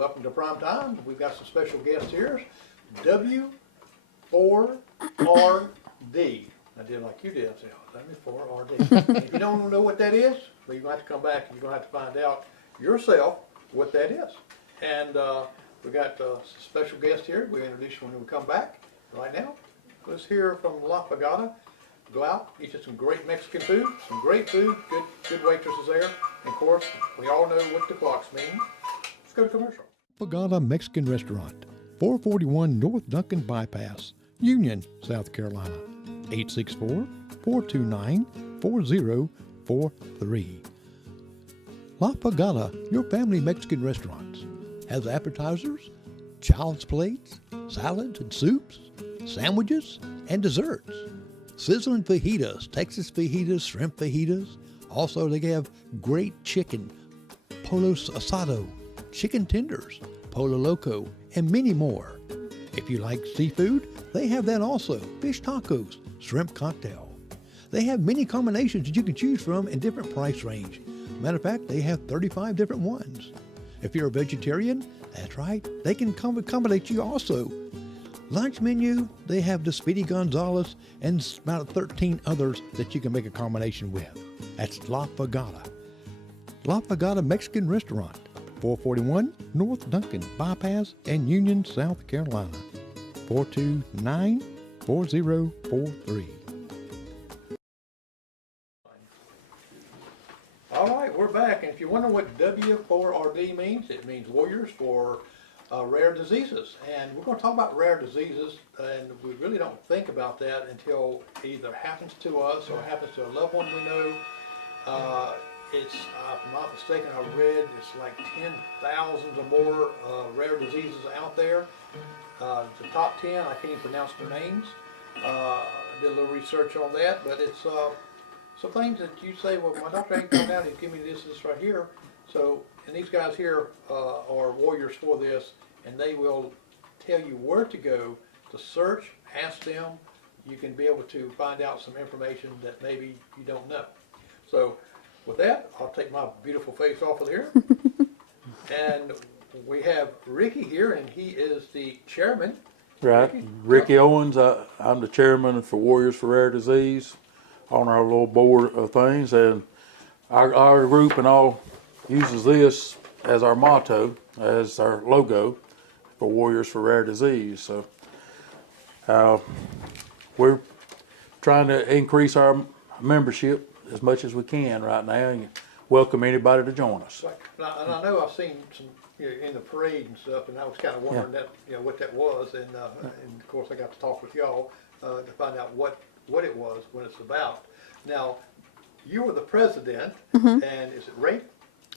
welcome to Prime Time. We've got some special guests here. W4RD. I did like you did. I said, W4RD. If you don't know what that is, well, you're going to have to come back and you're going to have to find out yourself what that is. And we got some special guests here. We'll introduce you when we come back. Right now, let's hear from La Pagada. Go out, eat some great Mexican food, some great food, good waitresses there. And of course, we all know what the clocks mean. Let's go to commercial. Pagada Mexican Restaurant, 441 North Duncan Bypass, Union, South Carolina, 864-429-4043. La Pagada, your family Mexican restaurants, has appetizers, child's plates, salads and soups, sandwiches, and desserts. Sizzling fajitas, Texas fajitas, shrimp fajitas. Also, they have great chicken, polo asado, chicken tenders, polo loco, and many more. If you like seafood, they have that also. Fish tacos, shrimp cocktail. They have many combinations that you can choose from in different price range. Matter of fact, they have 35 different ones. If you're a vegetarian, that's right, they can accommodate you also. Lunch menu, they have the Speedy Gonzales and about 13 others that you can make a combination with. That's La Pagada. La Pagada Mexican Restaurant, 441 North Duncan Bypass and Union, South Carolina, 429-4043. All right, we're back. And if you wonder what W4RD means, it means Warriors for Rare Diseases. And we're going to talk about rare diseases, and we really don't think about that until it either happens to us or happens to a loved one we know. It's, if I'm not mistaken, I read it's like 10,000 or more rare diseases out there. The top 10, I can't even pronounce their names. Did a little research on that, but it's some things that you say, well, my doctor ain't come down, he's giving me this right here. So, and these guys here are warriors for this, and they will tell you where to go to search, ask them. You can be able to find out some information that maybe you don't know. So, with that, I'll take my beautiful face off of here. And we have Ricky here, and he is the chairman. Right, Ricky Owens. I'm the chairman for Warriors for Rare Disease on our little board of things, and our group and all uses this as our motto, as our logo for Warriors for Rare Disease. So we're trying to increase our membership as much as we can right now and welcome anybody to join us. And I know I've seen some in the parade and stuff, and I was kind of wondering that what that was, and of course I got to talk with y'all to find out what it was, what it's about. Now, you were the president, and is it Rake?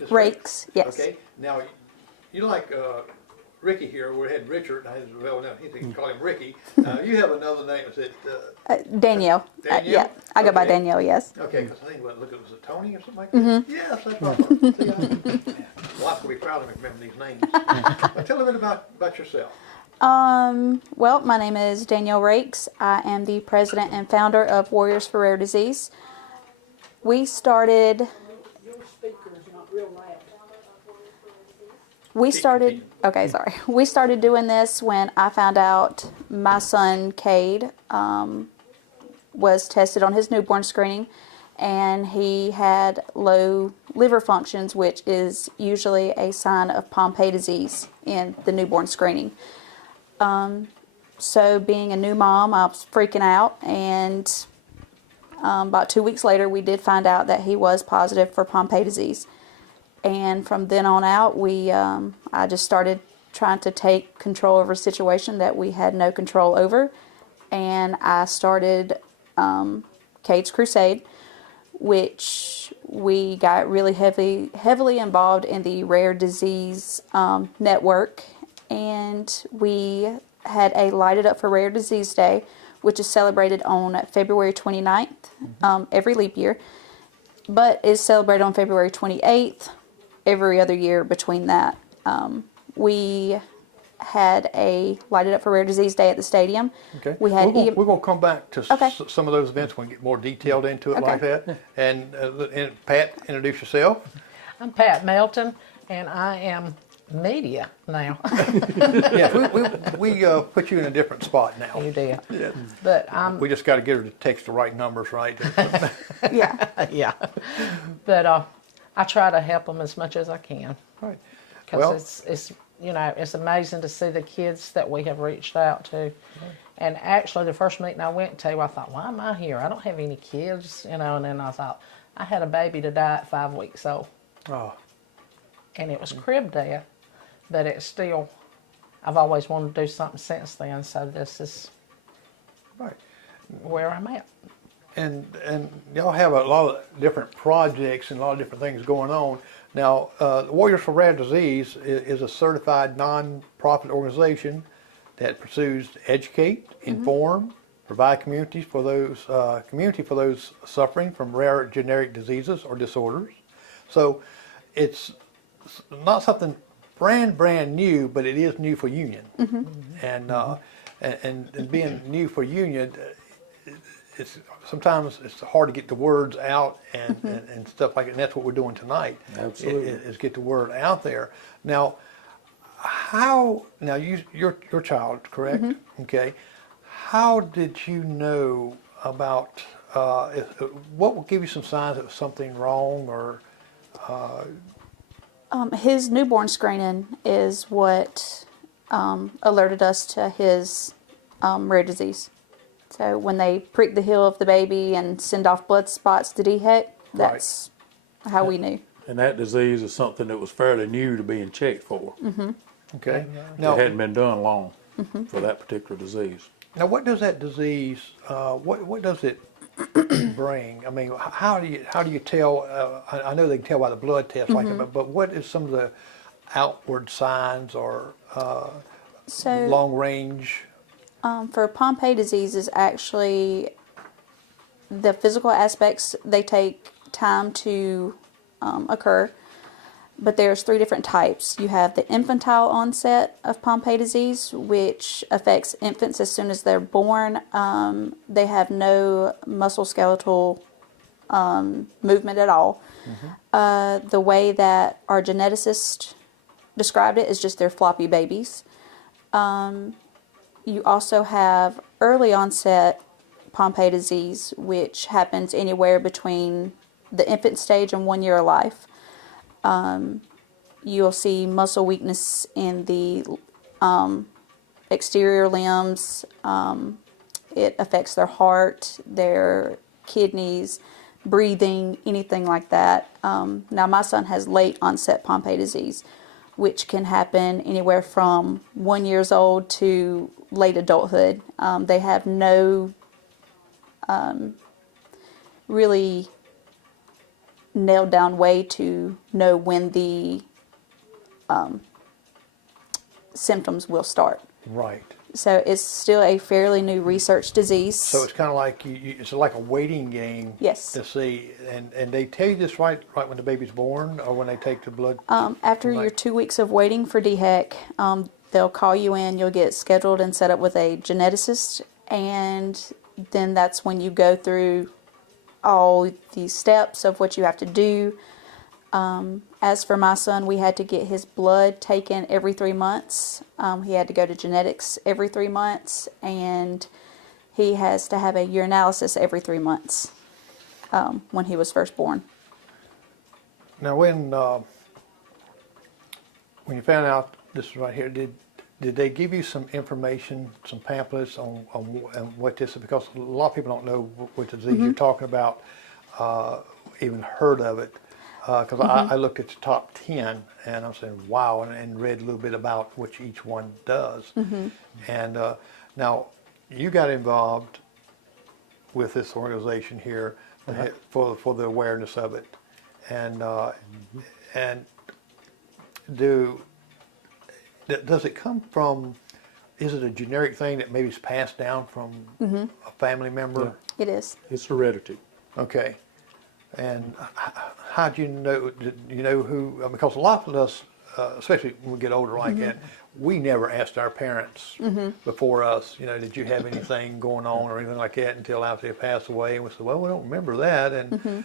Rakes, yes. Okay. Now, you like Ricky here. We had Richard. Well, no, he can call him Ricky. You have another name. Is it Danielle? Danielle? Yeah, I go by Danielle. Yes. Okay, because I think was it Toni or something like that? Yes, that's what I thought. Well, I'm gonna be proud of me remembering these names. Tell a bit about yourself. Well, my name is Danielle Rakes. I am the president and founder of Warriors for Rare Disease. We started. We started doing this when I found out my son, Cade, was tested on his newborn screening, and he had low liver functions, which is usually a sign of Pompe disease in the newborn screening. So being a new mom, I was freaking out, and about 2 weeks later, we did find out that he was positive for Pompe disease. And from then on out, I just started trying to take control over a situation that we had no control over. And I started Cade's Crusade, which we got really heavily involved in the rare disease network. And we had a Light It Up for Rare Disease Day, which is celebrated on February 29th every leap year, but is celebrated on February 28th. Every other year between that. We had a Light It Up for Rare Disease Day at the stadium. Okay. We had we're going to come back to some of those events when we get more detailed into it like that. And Pat, introduce yourself. I'm Pat Melton, and I am media now. Yeah, we put you in a different spot now. You did. But We just got to get her to text the right numbers, right? Yeah. yeah. But I try to help them as much as I can. Right. Because Well, it's it's amazing to see the kids that we have reached out to. And actually, the first meeting I went to, I thought, why am I here? I don't have any kids, And then I thought, I had a baby to die at 5 weeks old. oh, And it was crib death, but it's still, I've always wanted to do something since then, so this is right. where I'm at. And y'all have a lot of different projects and a lot of different things going on. Now, Warriors for Rare Disease is a certified non-profit organization that pursues to educate, inform, provide community for those suffering from rare genetic diseases or disorders. So, it's not something brand new, but it is new for Union. And being new for Union, it's sometimes it's hard to get the words out and stuff like that. And that's what we're doing tonight. Absolutely. Is get the word out there. Now, your child, correct? Okay. How did you know about what will give you some signs that was something wrong or? His newborn screening is what alerted us to his rare disease. So when they prick the heel of the baby and send off blood spots to DHEC, that's how we knew. And that disease is something that was fairly new to being checked for. Okay. It Now, hadn't been done long for that particular disease. now, what does that disease? What does it bring? I mean, how do you tell? I know they can tell by the blood test, like that, but what is some of the outward signs or So long range? for Pompe disease is actually the physical aspects, they take time to occur, but there's 3 different types. You have the infantile onset of Pompe disease, which affects infants as soon as they're born. They have no musculoskeletal movement at all. The way that our geneticist described it is just they're floppy babies. You also have early onset Pompe disease, which happens anywhere between the infant stage and 1 year of life. You'll see muscle weakness in the exterior limbs. It affects their heart, their kidneys, breathing, anything like that. Now, my son has late onset Pompe disease, which can happen anywhere from 1 year old to late adulthood. They have no really nailed down way to know when the symptoms will start. Right. So it's still a fairly new research disease. So it's kind of like it's like a waiting game. Yes. To see, and they tell you this right when the baby's born, or when they take the blood. After your 2 weeks of waiting for DHEC, they'll call you in, you'll get scheduled and set up with a geneticist, and then that's when you go through all the steps of what you have to do. As for my son, we had to get his blood taken every 3 months. He had to go to genetics every 3 months, and he has to have a urinalysis every 3 months when he was first born. Now, when you found out this is right here, did they give you some information, some pamphlets on what this is? Because a lot of people don't know what disease you're talking about, even heard of it. Because I looked at the top 10 and I'm saying, wow, and read a little bit about what each one does. And now you got involved with this organization here for the awareness of it. And does it come from, is it a generic thing that maybe is passed down from a family member? It is. It's heredity. Okay. And how do you know? Did you know who? Because a lot of us, especially when we get older like that, we never asked our parents before us. Did you have anything going on or anything like that until after they passed away? And we said, well, we don't remember that. And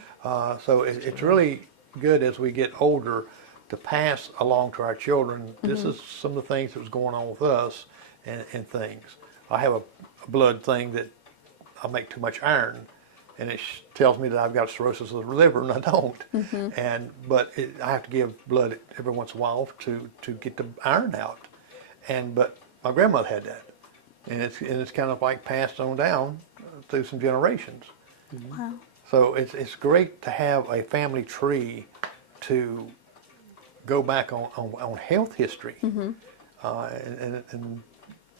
so it's really good as we get older to pass along to our children. This is some of the things that was going on with us and things. I have a blood thing that I make too much iron, and it tells me that I've got cirrhosis of the liver, and I don't. But I have to give blood every once in a while to get the iron out. But my grandmother had that, and it's kind of like passed on down through some generations. Wow. So it's great to have a family tree to go back on health history. And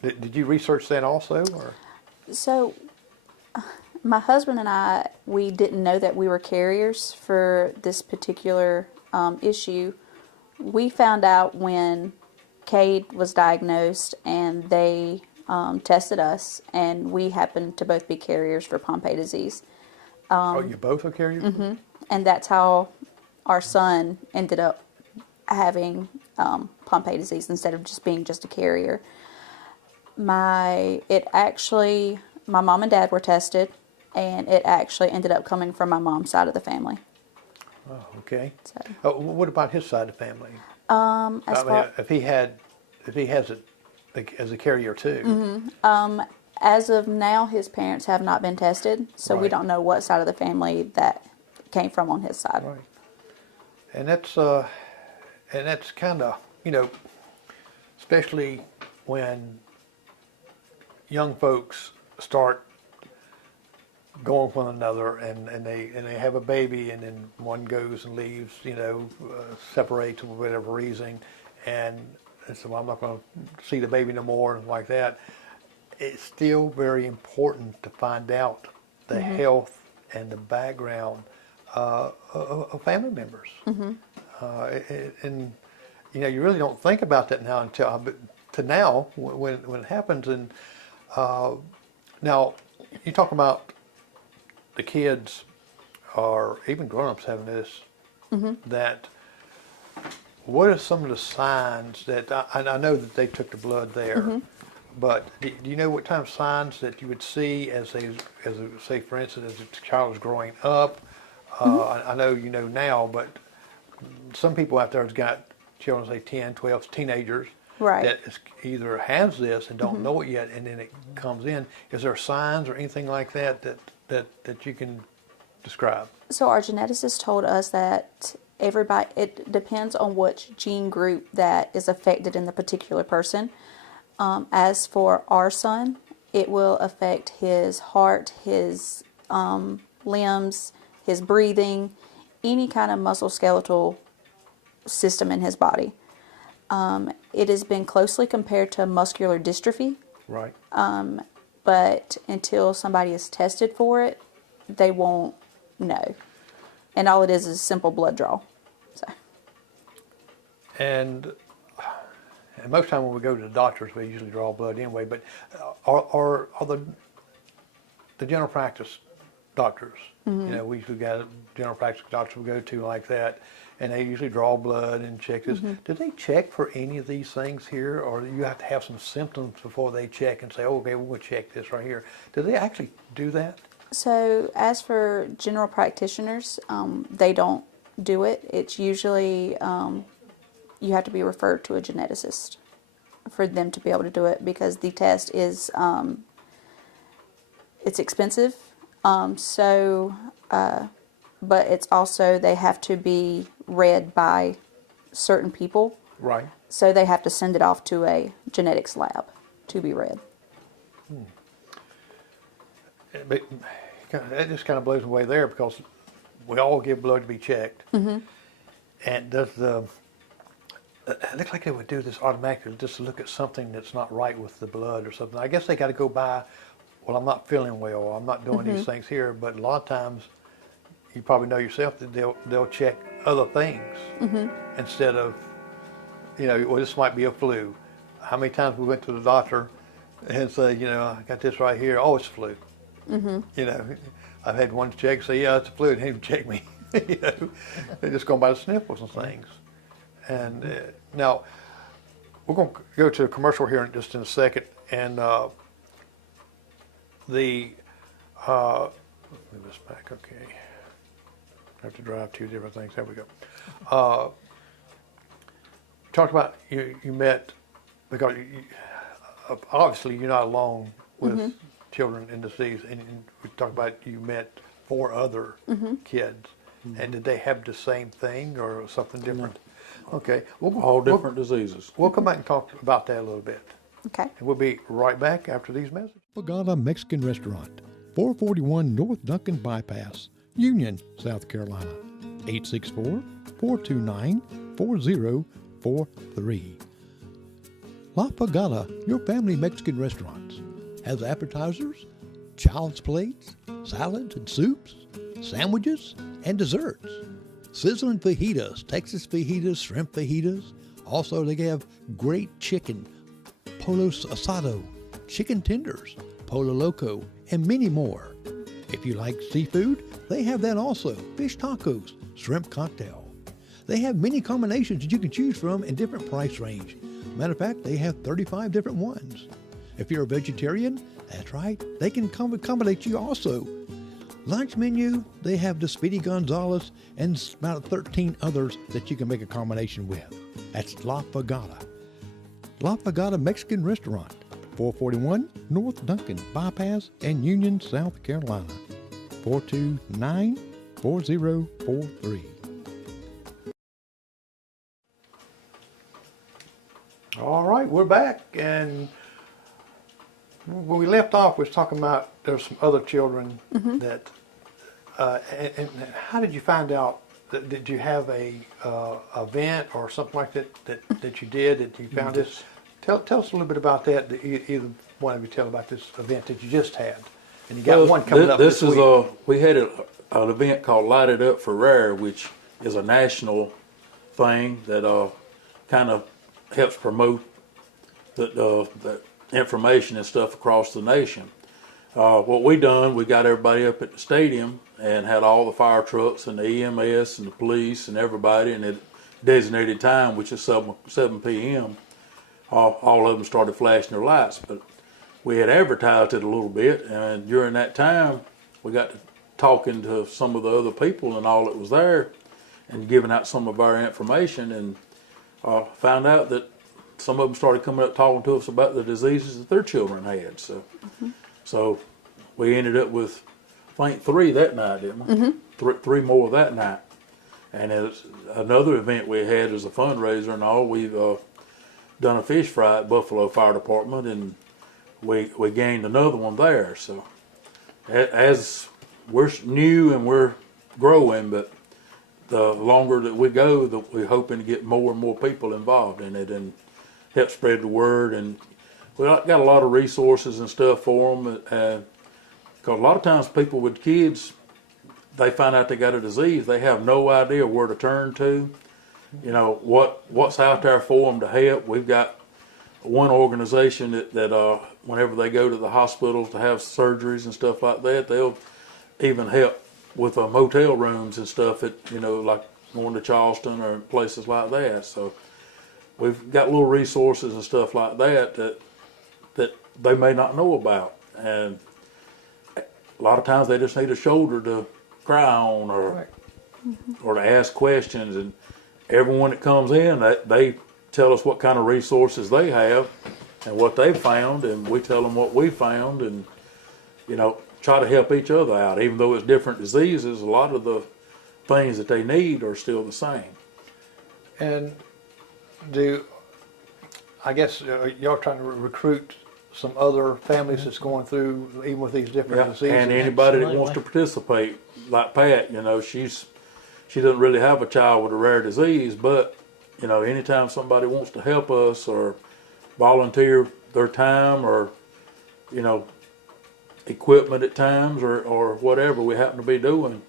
did you research that also, or? So, my husband and I, we didn't know that we were carriers for this particular issue. We found out when Cade was diagnosed, and they tested us, and we happened to both be carriers for Pompe disease. Oh, you both are carriers? And that's how our son ended up having Pompe disease instead of just being just a carrier. My mom and dad were tested, and it actually ended up coming from my mom's side of the family. Oh, okay. So, What about his side of the family? If he has it as a carrier too. As of now, his parents have not been tested, so we Right. don't know what side of the family that came from on his side. Right. And that's kind of, especially when young folks start going with one another and they have a baby, and then one goes and leaves, separates for whatever reason, and so well, I'm not going to see the baby no more and like that. It's still very important to find out the health and the background of family members. And you really don't think about that now until now when it happens. And now you talk about the kids or even grown-ups having this. That what are some of the signs that I know that they took the blood there, but do you know what kind of signs that you would see as say for instance as a child is growing up? I know you know now, but some people out there has got children, say 10, 12, teenagers, Right. that either has this and don't know it yet, and then it comes in. Is there signs or anything like that you can describe? So our geneticist told us that it depends on which gene group that is affected in the particular person. As for our son, it will affect his heart, his limbs, his breathing, any kind of musculoskeletal system in his body. It has been closely compared to muscular dystrophy, Right. but until somebody is tested for it, they won't know. And all it is a simple blood draw. So. And most of the time when we go to the doctors, we usually draw blood anyway. But are the general practice doctors? We've got general practice doctors we go to like that, and they usually draw blood and check this. Do they check for any of these things here, or do you have to have some symptoms before they check and say, oh, okay, we'll check this right here? Do they actually do that? So as for general practitioners, they don't do it. It's usually you have to be referred to a geneticist for them to be able to do it, because the test is it's expensive. But it's also they have to be read by certain people. Right. So they have to send it off to a genetics lab to be read. But that just kind of blows me away there, because we all give blood to be checked. And does it looks like they would do this automatically just to look at something that's not right with the blood or something. I guess they got to go by, well, I'm not feeling well, or I'm not doing these things here. But a lot of times, you probably know yourself that they'll check other things instead of, well, this might be a flu. How many times we went to the doctor and say, I got this right here. Oh, it's flu. I've had one check say, yeah, it's a flu. They didn't even check me. They're just going by the sniffles and things. And now we're going to go to a commercial here in a second, and move this back. Okay, I have to drive two different things. There we go. talked about you met, because obviously you're not alone with children in disease, and we talked about you met 4 other kids, and did they have the same thing or something different? No. Okay, All different diseases. We'll come back and talk about that a little bit. Okay. And we'll be right back after these messages. Pagana Mexican Restaurant, 441 North Duncan Bypass, Union, South Carolina, 864-429-4043. La Pagana, your family Mexican restaurants, has appetizers, child's plates, salads and soups, sandwiches, and desserts. Sizzling fajitas, Texas fajitas, shrimp fajitas. Also, they have great chicken, polo asado, chicken tenders, polo loco, and many more. If you like seafood, they have that also. Fish tacos, shrimp cocktail. They have many combinations that you can choose from in different price range. Matter of fact, they have 35 different ones. If you're a vegetarian, that's right, they can accommodate you also. Lunch menu, they have the Speedy Gonzales and about 13 others that you can make a combination with. That's La Pagana. La Pagana Mexican Restaurant, 441 North Duncan Bypass and Union, South Carolina, 429-4043. All right, we're back, and when we left off, we was talking about there's some other children that, and how did you find out? Did you have a event or something like that you did that you found this? Tell us a little bit about that. Either one of you tell about this event that you just had, and you got one coming up this week. We had an event called Light It Up for Rare, which is a national thing that kind of helps promote the information and stuff across the nation. What we done, we got everybody up at the stadium and had all the fire trucks and the EMS and the police and everybody, and at designated time, which is 7 p.m., all of them started flashing their lights. But we had advertised it a little bit, and during that time, we got to talking to some of the other people and all that was there and giving out some of our information, and found out that some of them started coming up talking to us about the diseases that their children had. So we ended up with, I think, 3 that night, didn't we? 3 more that night. And it's another event we had as a fundraiser and all. We've done a fish fry at Buffalo Fire Department, and we gained another one there. So as we're new and we're growing, but the longer that we go, we're hoping to get more and more people involved in it and help spread the word. And we got a lot of resources and stuff for them. Because a lot of times people with kids, they find out they got a disease, they have no idea where to turn to. You know, what's out there for them to help. We've got one organization that whenever they go to the hospitals to have surgeries and stuff like that, they'll even help with motel rooms and stuff at, you know, like going to Charleston or places like that. So we've got little resources and stuff like that they may not know about. And a lot of times they just need a shoulder to cry on or to ask questions. And everyone that comes in, they tell us what kind of resources they have and what they've found, and we tell them what we found, and, you know, try to help each other out. Even though it's different diseases, a lot of the things that they need are still the same. And I guess y'all trying to recruit some other families that's going through, even with these different diseases? And anybody that wants to participate, like Pat, you know, she doesn't really have a child with a rare disease, but, you know, anytime somebody wants to help us or volunteer their time or, you know, equipment at times or whatever we happen to be doing,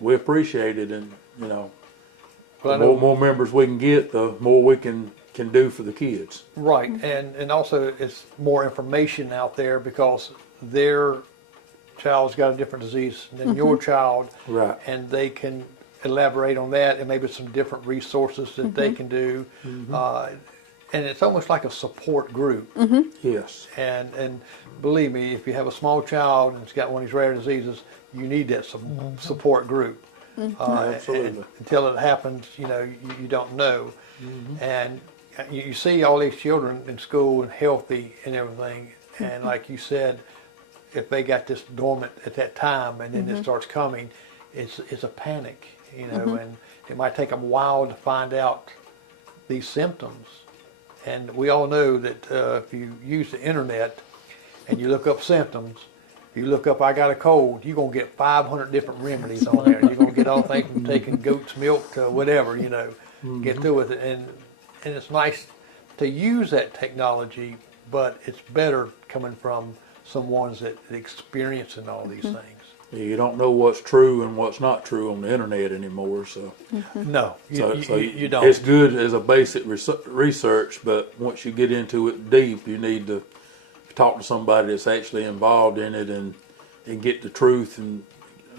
we appreciate it. And, you know, the more members we can get, the more we can do for the kids. Right, and also it's more information out there because their child's got a different disease than your child, right? And they can elaborate on that, and maybe some different resources that they can do. And it's almost like a support group. Yes. And believe me, if you have a small child and it's got one of these rare diseases, you need that support group. Absolutely. Until it happens, you know, you don't know. And you see all these children in school and healthy and everything, and like you said, if they got this dormant at that time and then it starts coming, it's a panic, you know, and it might take them a while to find out these symptoms. And we all know that if you use the internet and you look up symptoms, you look up, I got a cold, you're going to get 500 different remedies on there. You're going to get all things from taking goat's milk to whatever, you know, get through with it. And it's nice to use that technology, but it's better coming from someone that experiencing all these things. You don't know what's true and what's not true on the internet anymore, so. No, you don't. It's good as a basic research, but once you get into it deep, you need to talk to somebody that's actually involved in it and get the truth and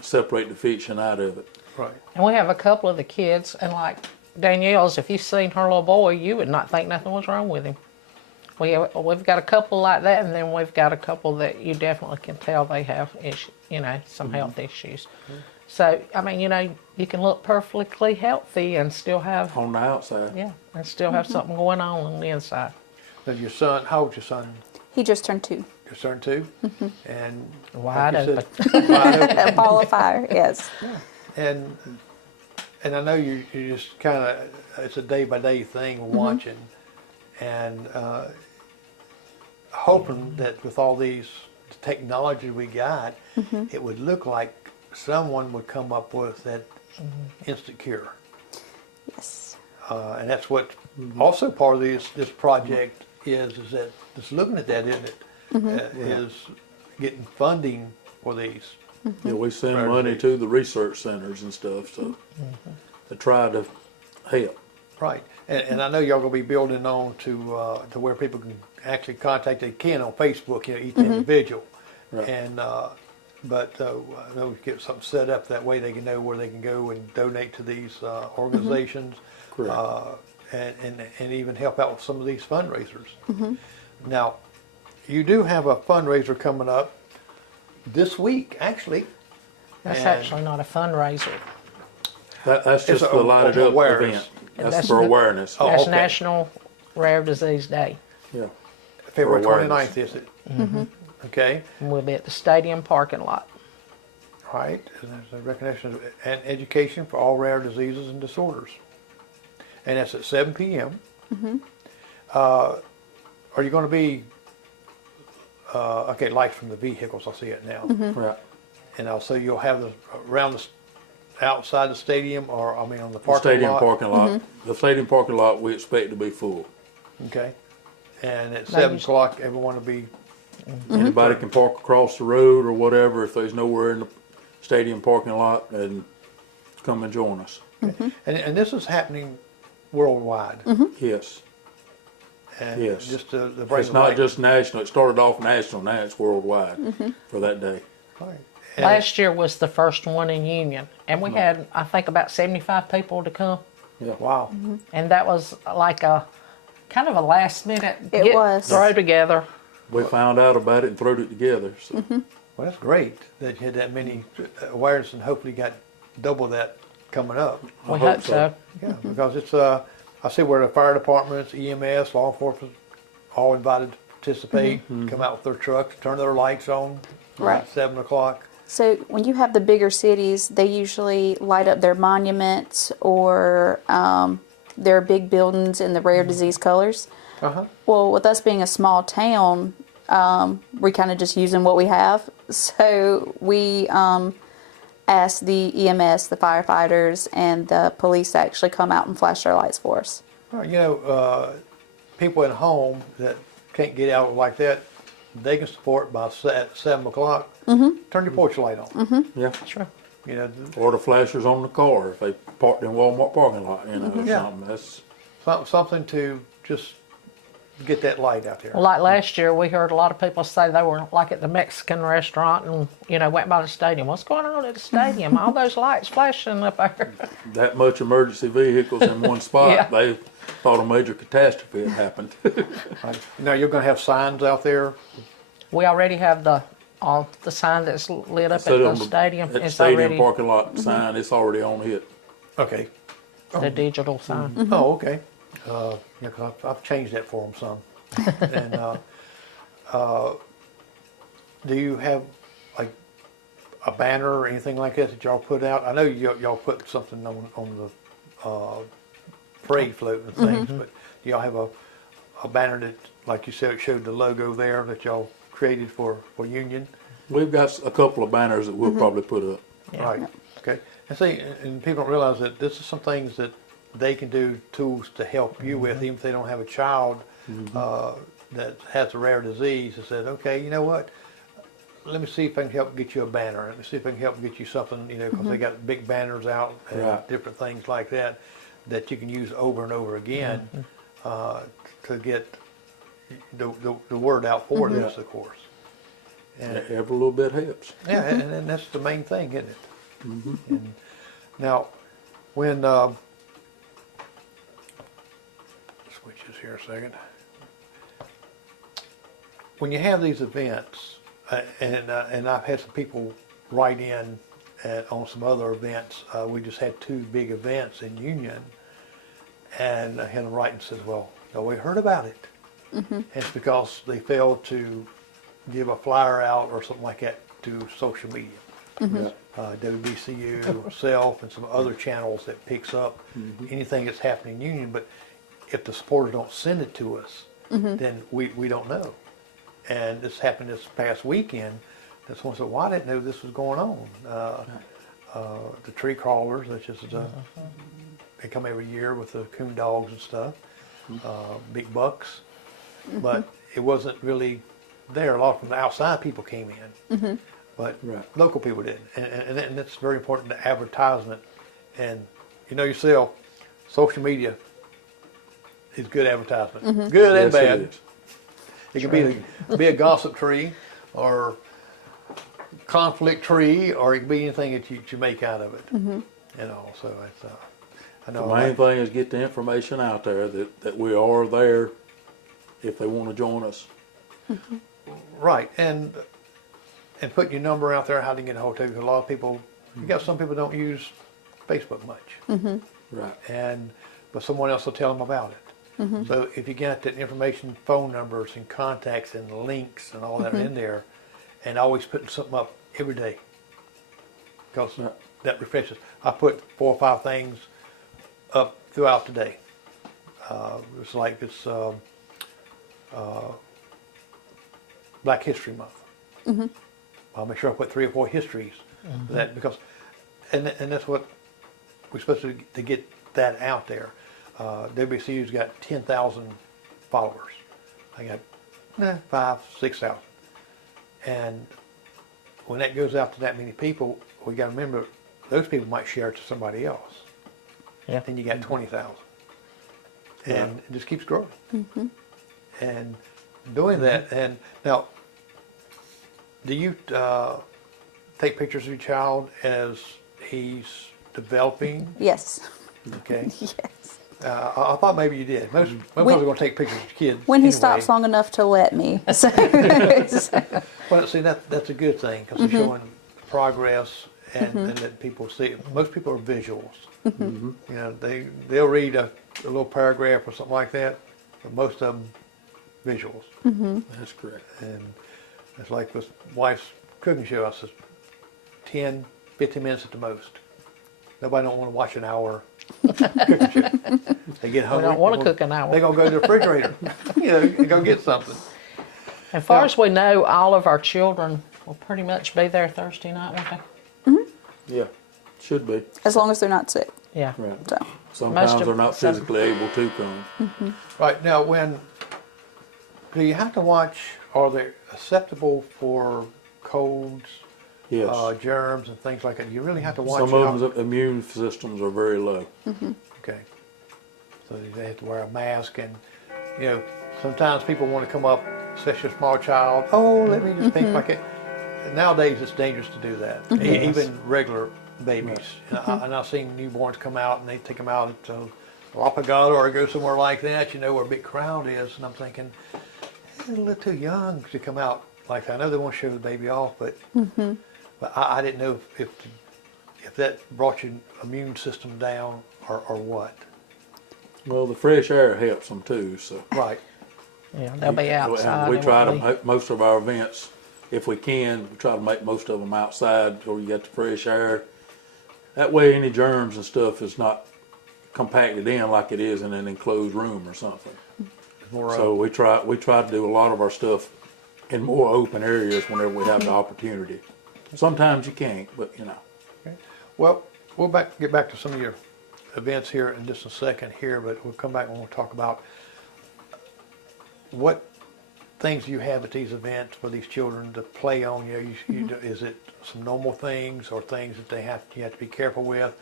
separate the fiction out of it. Right. And we have a couple of the kids, and like Danielle's, if you've seen her little boy, you would not think nothing was wrong with him. We've got a couple like that, and then we've got a couple that you definitely can tell they have some health issues. So, I mean, you can look perfectly healthy and still have, On the outside. and still have something going on the inside. Now your son, how old's your son? He just turned 2. Your son too? And Wide like you open. said, wide open. A ball of fire, yes. And I know you just kind of, it's a day-by-day thing watching, and hoping that with all these technology we got, it would look like someone would come up with that instant cure. Yes. And that's what also part of this project is that just looking at that, isn't it? Is getting funding for these. Yeah, we send money to the research centers and stuff, so to try to help. Right, and I know y'all gonna be building on to where people can actually contact. They can on Facebook, each individual, Right. and but I know we get something set up that way they can know where they can go and donate to these organizations, Correct. and even help out with some of these fundraisers. Now, you do have a fundraiser coming up this week, actually. That's And actually not a fundraiser. That's It's just a- the lighted up awareness. event. And That's that's for the- awareness. Oh, That's okay. National Rare Disease Day. Yeah. February For awareness. 29th, is it? Okay. And we'll be at the stadium parking lot. Right, and there's a recognition and education for all rare diseases and disorders. And that's at 7 p.m. Are you going to be, lights from the vehicles, I see it now. Right. And also you'll have the, around the, outside the stadium, or on the The parking stadium lot? parking lot. The stadium parking lot we expect to be full. Okay. And at 7 o'clock, everyone will be, Anybody can park across the road or whatever if there's nowhere in the stadium parking lot, and come and join us. and this is happening worldwide. Yes. And Yes. just to bring It's the not light- just national. It started off national. Now it's worldwide for that day. Right. And- Last year was the first one in Union, and we had, I think, about 75 people to come. Yeah. Wow. And that was like a kind of a last minute It was. throw together. We found out about it and threw it together. So. Well, that's great that you had that many awareness, and hopefully got double that coming up. We hope hope so. so. Yeah, because it's I see where the fire departments, EMS, law enforcement, all invited to participate, come out with their trucks, turn their lights on Right. at 7 o'clock. So when you have the bigger cities, they usually light up their monuments or their big buildings in the rare disease colors. Well, with us being a small town, we're kind of just using what we have. So we asked the EMS, the firefighters, and the police to actually come out and flash their lights for us. Well, people at home that can't get out like that, they can support by at 7 o'clock. Turn your porch light on. Yeah. Sure. Or the flashers on the car if they parked in Walmart parking lot. Yeah. Something. That's Something to just get that light out there. Well, like last year, we heard a lot of people say they were like at the Mexican restaurant and, went by the stadium. What's going on at the stadium? All those lights flashing up there. that much emergency vehicles in one spot. Yeah. They thought a major catastrophe had happened. Right. Now you're going to have signs out there. We already have the sign that's lit up at Set the on stadium. At the It's stadium already parking lot sign, it's already on it. Okay. the digital sign. Oh, okay. Yeah, 'cause I've changed that for them some. And do you have like a banner or anything like that y'all put out? I know y'all put something on the parade float and things, but do y'all have a banner that, like you said, it showed the logo there that y'all created for Union? We've got a couple of banners that we'll probably put up. Right. Okay. And see, and people don't realize that this is some things that they can do, tools to help you with, even if they don't have a child that has a rare disease. They said, okay, you know what? Let me see if I can help get you a banner. Let me see if I can help get you something, you know, because they got big banners out and Right. different things like that that you can use over and over again to get the word out for this, of course. And Every little bit helps. yeah, and that's the main thing, isn't it? And now, when switch this here a second. When you have these events, and I've had some people write in on some other events. We just had 2 big events in Union, and I had them write and says, "Well, no, we heard about it." And it's because they failed to give a flyer out or something like that to social media. Yeah. WBCU, self, and some other channels that picks up anything that's happening in Union. But if the supporters don't send it to us, then we don't know. And this happened this past weekend. That someone said, "Well, I didn't know this was going on." The tree crawlers, which is they come every year with the coon dogs and stuff, big bucks, but it wasn't really there. A lot from the outside people came in, but local people didn't, and that's very important to advertisement. And you know yourself, social media is good advertisement, good and Yes, bad. it is. It can be a gossip tree, or conflict tree, or it can be anything that you make out of it. You know, so it's I know. The main thing is get the information out there that we are there if they want to join us. Right, and putting your number out there, how to get a hold of you. 'Cause a lot of people, you got some people don't use Facebook much, Right. but someone else will tell them about it. So if you get that information, phone numbers and contacts and links and all that in there, and always putting something up every day, because that refreshes. I put 4 or 5 things up throughout the day. It's like this Black History Month. I'll make sure I put 3 or 4 histories for that, because, and that's what we're supposed to get that out there. WBCU's got 10,000 followers. I got 5,000, 6,000, and when that goes out to that many people, we got to remember those people might share it to somebody else. Yeah. Then you got 20,000, and it just keeps growing. And doing that, and now, do you take pictures of your child as he's developing? Yes. Okay. Yes. I thought maybe you did. Most people are going to take pictures of kids When he anyway. stops long enough to let me. So, Well, see, that's a good thing, because it's showing progress, and that people see it. Most people are visuals. You know, they'll read a little paragraph or something like that, but most of them visuals. That's correct. And it's like this wife's cooking show. I says 10, 15 minutes at the most. Nobody don't want to watch an hour cooking show. They get hungry. We don't want to cook an hour. They're gonna go to the refrigerator, you know, and go get something. As far as we know, all of our children will pretty much be there Thursday night, won't Yeah. Should be. as long as they're not sick. they? Yeah. Right. So, Sometimes Most of- they're not some- physically able to come. Right now, do you have to watch? Are they acceptable for colds, Yes. germs, and things like that? You really have to watch. Some of them's immune systems are very low. Okay. So they have to wear a mask, and you know, sometimes people want to come up, especially a small child. Oh, let me just think like it. Nowadays, it's dangerous to do that. Even regular babies. And I've seen newborns come out, and they take them out to La Pagada or go somewhere like that, you know, where a big crowd is. And I'm thinking, they're a little too young to come out like that. I know they want to show the baby off, but I didn't know if that brought your immune system down or what. Well, the fresh air helps them too, so. Right. Yeah, they'll be And outside. we They try to won't be- make most of our events, if we can, we try to make most of them outside where you got the fresh air. That way any germs and stuff is not compacted in like it is in an enclosed room or something. More So we try to do a lot of our stuff in more open areas whenever we have the opportunity. Sometimes you can't, but you know. Okay. Well, we'll get back to some of your events here in just a second here, but we'll come back and we'll talk about what things you have at these events for these children to play on. Is it some normal things or things that you have to be careful with?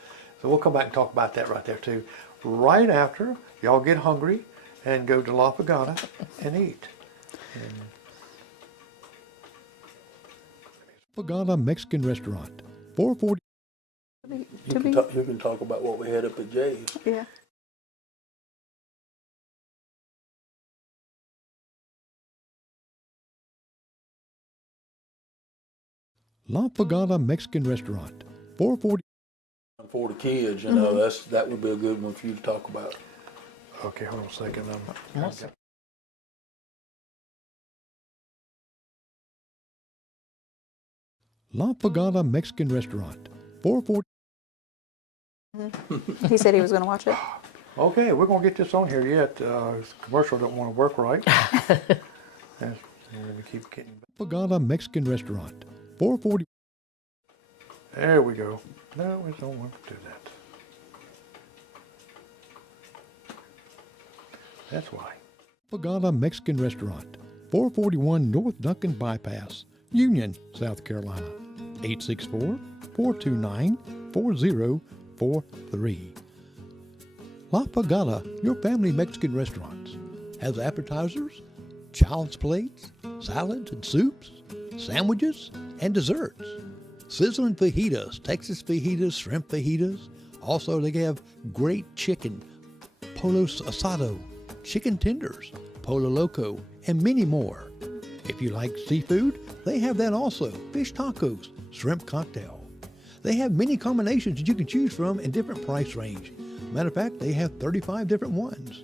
So we'll come back and talk about that right there too. Right after y'all get hungry and go to La Pagata and eat. Pagata Mexican Restaurant, 440. You can talk about what we had up at Jay's. Yeah. La Pagata Mexican Restaurant, 440. For the kids, you know, that would be a good one for you to talk about. Okay, hold on a second. Yes. La Pagata Mexican Restaurant, 440. He said he was going to watch it. Okay, we're gonna get this on here yet. This commercial don't want to work right. Let me keep getting. Pagata Mexican Restaurant, 440. There we go. No, we don't want to do that. That's why. Pagata Mexican Restaurant, 441 North Duncan Bypass, Union, South Carolina, 864-429-4043. La Pagata, your family Mexican restaurants, has appetizers, child's plates, salads and soups, sandwiches, and desserts. Sizzling fajitas, Texas fajitas, shrimp fajitas. Also, they have great chicken, polo asado, chicken tenders, polo loco, and many more. If you like seafood, they have that also. Fish tacos, shrimp cocktail. They have many combinations that you can choose from in different price range. Matter of fact, they have 35 different ones.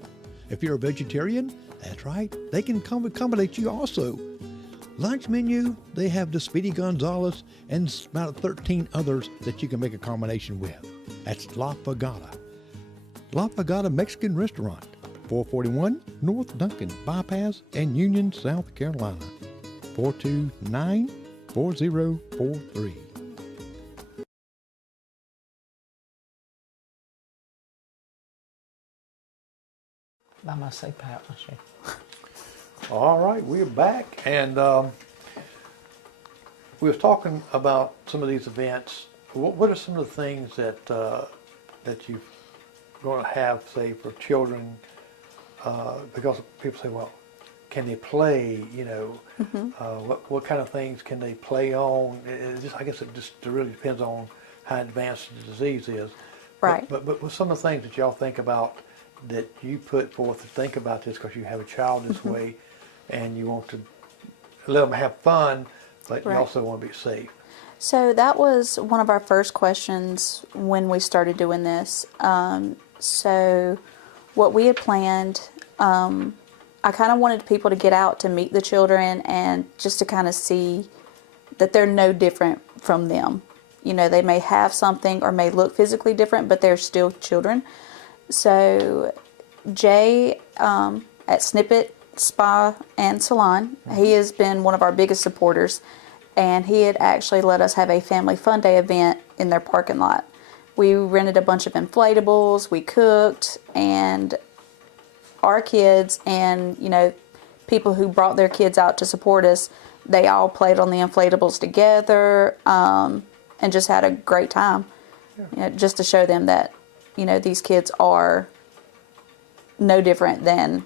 If you're a vegetarian, that's right, they can accommodate you also. Lunch menu, they have the Speedy Gonzales and about 13 others that you can make a combination with. That's La Pagata. La Pagata Mexican Restaurant, 441 North Duncan Bypass and Union, South Carolina, 429-4043. By my CPAP machine. All right, we're back, and we was talking about some of these events. What are some of the things that that you're going to have, say, for children? Because people say, well, can they play? You know, what kind of things can they play on? I guess it just really depends on how advanced the disease is. Right. But what some of the things that y'all think about that you put forth to think about this because you have a child this way and you want to let them have fun, but you Right. also want to be safe. So that was one of our first questions when we started doing this. So what we had planned, I kind of wanted people to get out to meet the children and just to kind of see that they're no different from them. You know, they may have something or may look physically different, but they're still children. So Jay at Snippet Spa and Salon, he has been one of our biggest supporters, and he had actually let us have a family fun day event in their parking lot. We rented a bunch of inflatables, we cooked, and our kids and, you know, people who brought their kids out to support us, they all played on the inflatables together and just had a great time. You know, just to show them that, you know, these kids are no different than,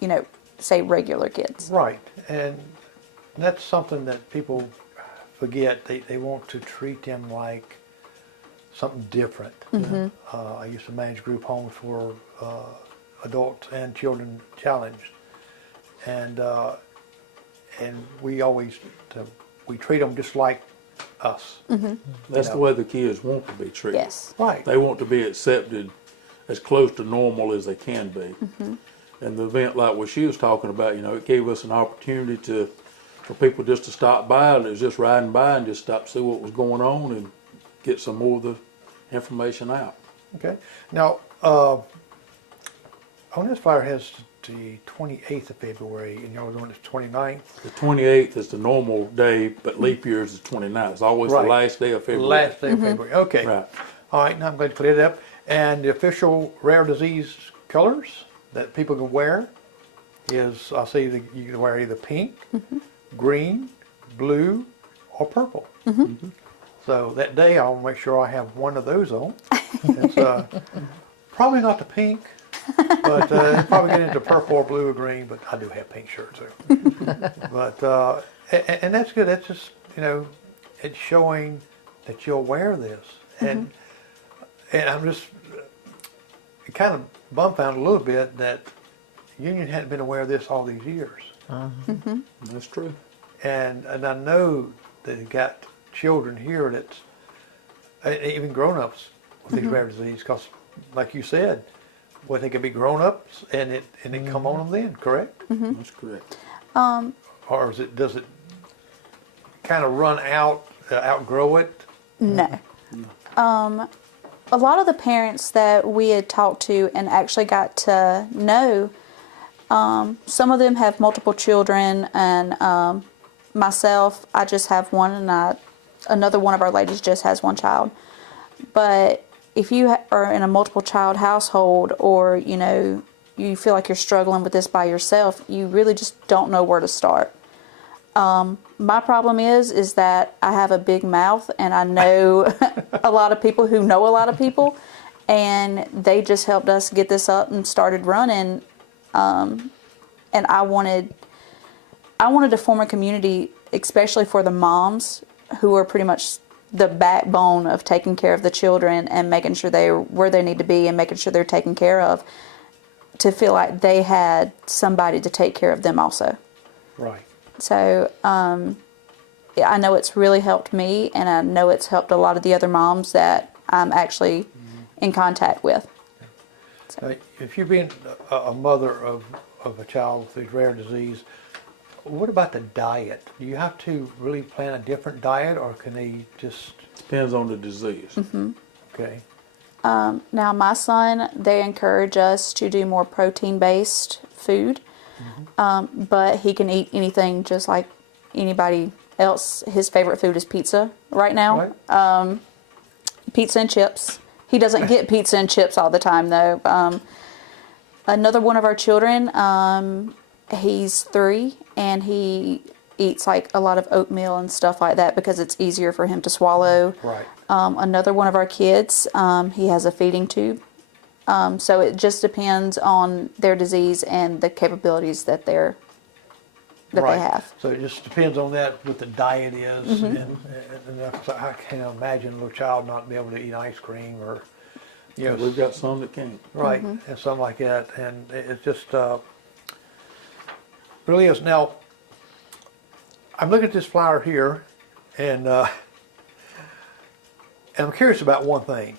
you know, say regular kids. Right, and that's something that people forget. They want to treat them like something different. I used to manage group homes for adults and children challenged, and we always we treat them just like us. That's the way the kids want to be treated. Yes. Right. They want to be accepted as close to normal as they can be. And the event like what she was talking about, it gave us an opportunity for people just to stop by. And it was just riding by and just stop, see what was going on and get some more of the information out. Okay. Now, on this flyer has the 28th of February, and y'all doing the 29th. The 28th is the normal day, but leap year is the 29th. It's always Right. the last day of February. Last day of February. Okay. Right. All right. Now I'm glad to clear that up. And the official rare disease colors that people can wear is, I see that you can wear either pink, green, blue, or purple. So that day I'll make sure I have one of those on. It's probably not the pink, but it's probably get into purple or blue or green, but I do have pink shirts too. But, and that's good. That's just, it's showing that you'll wear this. And I'm just kind of bumfounded a little bit that Union hadn't been aware of this all these years. That's true. And I know that it got children here that's, even grown-ups with these rare diseases, because like you said, they could be grown-ups and it come on them then, correct? That's correct. Or does it kind of run out, outgrow it? No. A lot of the parents that we had talked to and actually got to know, some of them have multiple children, and myself, I just have one, and another one of our ladies just has one child. But if you are in a multiple child household, or you feel like you're struggling with this by yourself, you really just don't know where to start. My problem is that I have a big mouth, and I know a lot of people who know a lot of people, and they just helped us get this up and started running. And I wanted to form a community, especially for the moms who are pretty much the backbone of taking care of the children and making sure they're where they need to be and making sure they're taken care of, to feel like they had somebody to take care of them also. Right. So I know it's really helped me, and I know it's helped a lot of the other moms that I'm actually in contact with. If you're being a mother of a child with these rare disease, what about the diet? Do you have to really plan a different diet, or can they just... Depends on the disease. Okay. Now my son, they encourage us to do more protein-based food, but he can eat anything just like anybody else. His favorite food is pizza right now. Right. Pizza and chips. He doesn't get pizza and chips all the time though. Another one of our children, he's 3, and he eats like a lot of oatmeal and stuff like that because it's easier for him to swallow. Right. Another one of our kids, he has a feeding tube. So it just depends on their disease and the capabilities that Right. they have. So it just depends on that, what the diet is. And I can't imagine a little child not be able to eat ice cream or, We've got some that can't. right, and something like that. And it's just, really is. Now, I'm looking at this flyer here, and I'm curious about one thing.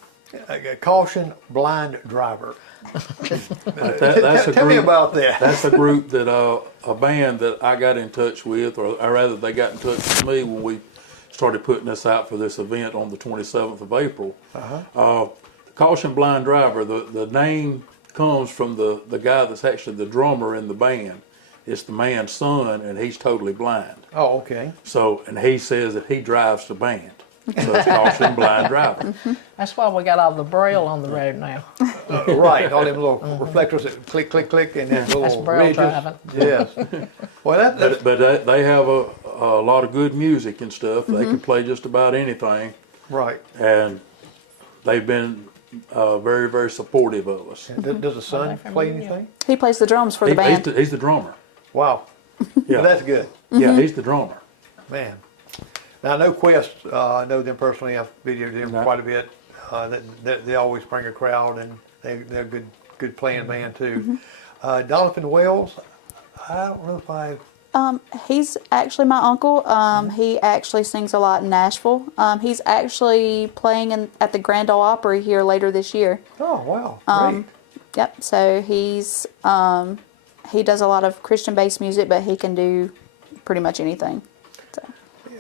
Caution, blind driver. That's a Tell me group- about that. That's a group that, a band that I got in touch with, or rather they got in touch with me when we started putting this out for this event on the 27th of April. Caution Blind Driver, the name comes from the guy that's actually the drummer in the band. It's the man's son, and he's totally blind. Oh, okay. So, and he says that he drives the band. So it's Caution Blind Driver. That's why we got all the braille on the road now. Right, all them little reflectors that click, click, click, and then That's little braille ridges. driving. Yes. Well, that's But they have a lot of good music and stuff. They can play just about anything, right. and they've been very, very supportive of us. Does the son from play Union. anything? He plays the drums for the band. He's the drummer. Wow. Yeah, Well, that's good. yeah, he's the drummer. Man. Now, I know Quest, I know them personally, I've videoed them No. quite a bit. They always bring a crowd, and they're a good playing band too. Donovan Wells, I don't know if I've He's actually my uncle. He actually sings a lot in Nashville. He's actually playing at the Grand Ole Opry here later this year. Oh, wow, great. Yep. So he does a lot of Christian-based music, but he can do pretty much anything. So.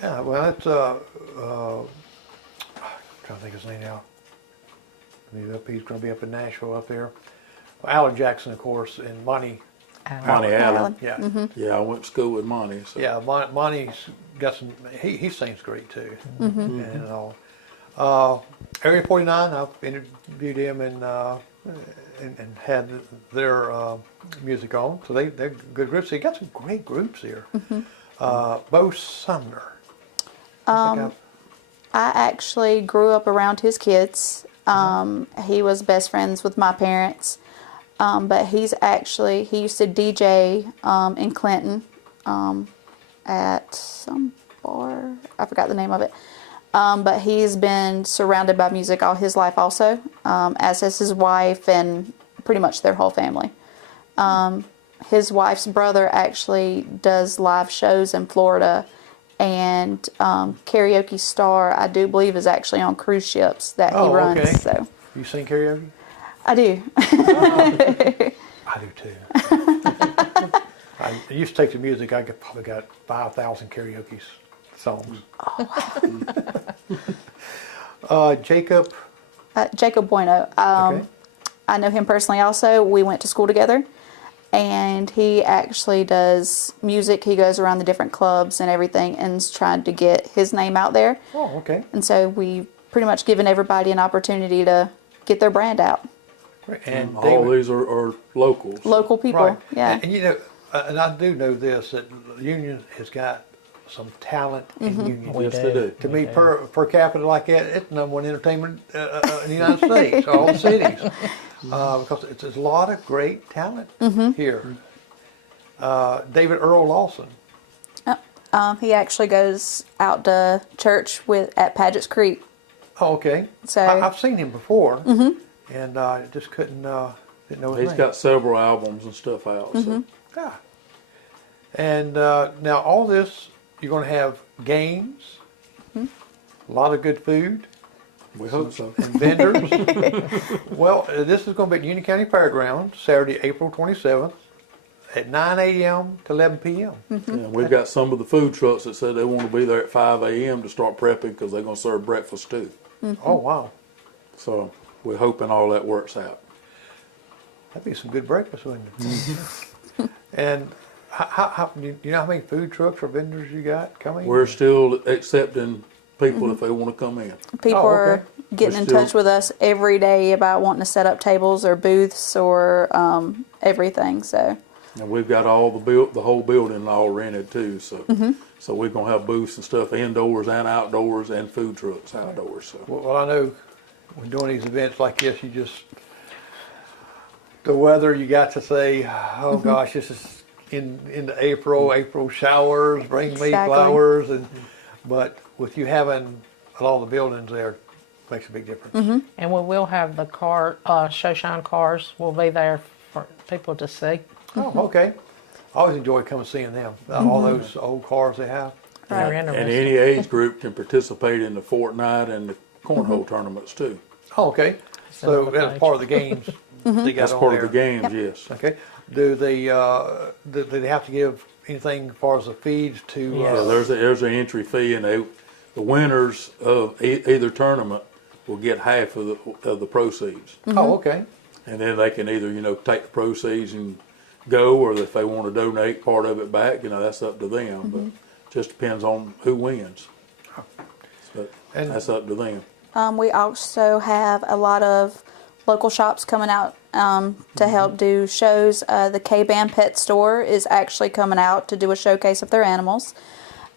Yeah, well, that's, I'm trying to think of his name now. He's going to be up in Nashville up there. Well, Alan Jackson, of course, and Monty. Monty Allen. Yeah. Yeah, I went to school with Monty. So. Yeah, Monty's got some, he sings great too. And all. Area 49, I've interviewed him and had their music on. So they're good groups. They got some great groups here. Bo Sumner. I actually grew up around his kids. He was best friends with my parents. But he used to DJ in Clinton at some bar. I forgot the name of it. But he's been surrounded by music all his life also, as has his wife and pretty much their whole family. His wife's brother actually does live shows in Florida, and Karaoke Star, I do believe, is actually on cruise ships that he runs. Okay. So You sing karaoke? I do. I do too. I used to take the music. I probably got 5,000 karaoke songs. Jacob. Jacob Bueno. Okay. I know him personally also. We went to school together. And he actually does music. He goes around the different clubs and everything and is trying to get his name out there. Oh, okay. And so we've pretty much given everybody an opportunity to get their brand out. And all these are locals. Local people, right. yeah. And you know, and I do know this, that Union has got some talent in Union. Yes, they do. To me, per capita like that, it's the #1 entertainment in the United States, all the cities. Because there's a lot of great talent here. David Earl Lawson. He actually goes out to church at Paget's Creek. Oh, okay. So I've seen him before, and I just didn't know his name. He's got several albums and stuff out. So. Yeah. And now all this, you're going to have games, a lot of good food. We hope so. And vendors. Well, this is going to be at Union County Fairgrounds, Saturday, April 27th, at 9 a.m. to 11 p.m. And we've got some of the food trucks that said they want to be there at 5 a.m. to start prepping because they're going to serve breakfast too. Oh, wow. So we're hoping all that works out. That'd be some good breakfast, wouldn't it? And how, do you know how many food trucks or vendors you got coming? We're still accepting people if they want to come in. people Oh, okay. are getting in We're still- touch with us every day about wanting to set up tables or booths or everything. So And we've got the whole building all rented too. So so we're gonna have booths and stuff indoors and outdoors and food trucks outdoors. So Well, I know when doing these events like this, the weather, you got to say, oh gosh, this is into April showers, bring me Exactly. flowers, but with you having all the buildings there, makes a big difference. And we will have the show shine cars will be there for people to see. Oh, okay. I always enjoy coming seeing them. All those old cars they have. They're Right. and interesting. any age group can participate in the Fortnite and the cornhole tournaments too. Oh, okay. So another that's page. part of the games. They got That's on part there. of the games, yes. Okay. Do they have to give anything as far as the feeds to? Yes. So there's an entry fee, and the winners of either tournament will get half of the proceeds, Oh, okay. and then they can either take the proceeds and go, or if they want to donate part of it back, that's up to them. But just depends on who wins. So And- that's up to them. we also have a lot of local shops coming out to help do shows. The K-Band Pet Store is actually coming out to do a showcase of their animals.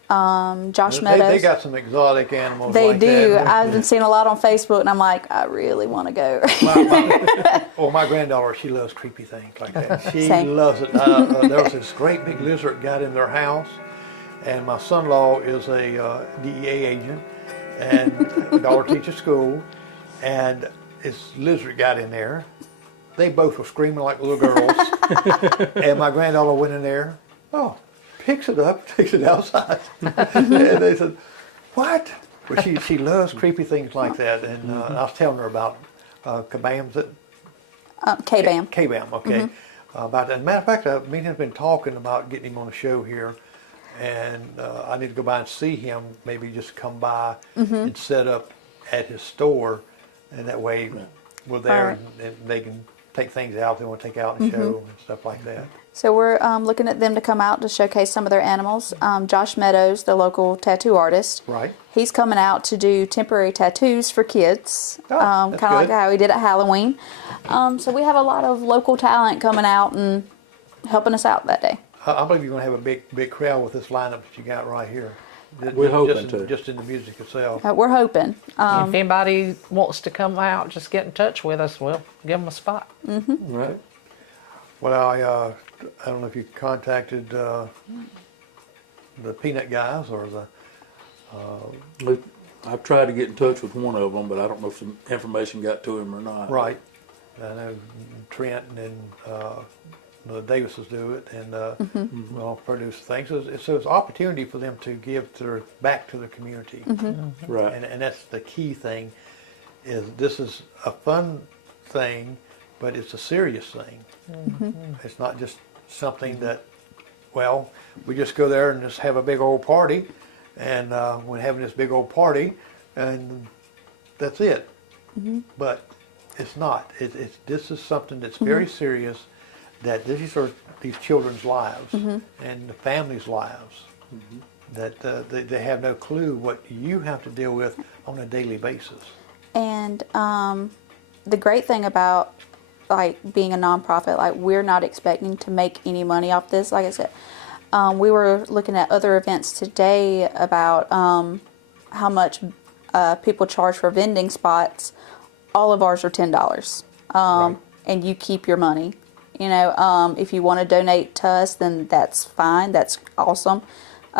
Josh Meadows. They got some exotic animals. They like do. That. I've been seeing a lot on Facebook, and I'm like, I really want to go. My granddaughter, she loves creepy things like that. She Same. loves it. There was this great big lizard got in their house, and my son-in-law is a DEA agent, and my daughter teaches school, and this lizard got in there. They both were screaming like little girls, and my granddaughter went in there. Oh, picks it up, takes it outside. And they said, what? Well, she loves creepy things like that. And I was telling her about kabams. K-Bam. K-Bam, okay. About that. As a matter of fact, me and him have been talking about getting him on the show here. And I need to go by and see him, maybe just come by and set up at his store. And that way we're there and they can take things out they want to take out in the show and stuff like that. So we're looking at them to come out to showcase some of their animals. Josh Meadows, the local tattoo artist, Right. he's coming out to do temporary tattoos for kids, Oh, kind that's of like good. how he did at Halloween. So we have a lot of local talent coming out and helping us out that day. I believe you're going to have a big crowd with this lineup that you got right here. We're hoping to. Just in the music itself. We're hoping. If anybody wants to come out, just get in touch with us. We'll give them a spot. Right. Well, I don't know if you contacted the peanut guys or the I've tried to get in touch with one of them, but I don't know if some information got to him or not. right. I know Trent and the Davises do it, and we'll produce things. So it's an opportunity for them to give back to the community, Right. and that's the key thing. Is this is a fun thing, but it's a serious thing. It's not just something that, well, we just go there and just have a big old party, and we're having this big old party, and that's it. But it's not. This is something that's very serious. That these are these children's lives and the families' lives. That they have no clue what you have to deal with on a daily basis. And the great thing about like being a nonprofit, like we're not expecting to make any money off this. Like I said, we were looking at other events today about how much people charge for vending spots. All of ours are $10, and you keep your money. You know, if you want to donate to us, then that's fine. That's awesome.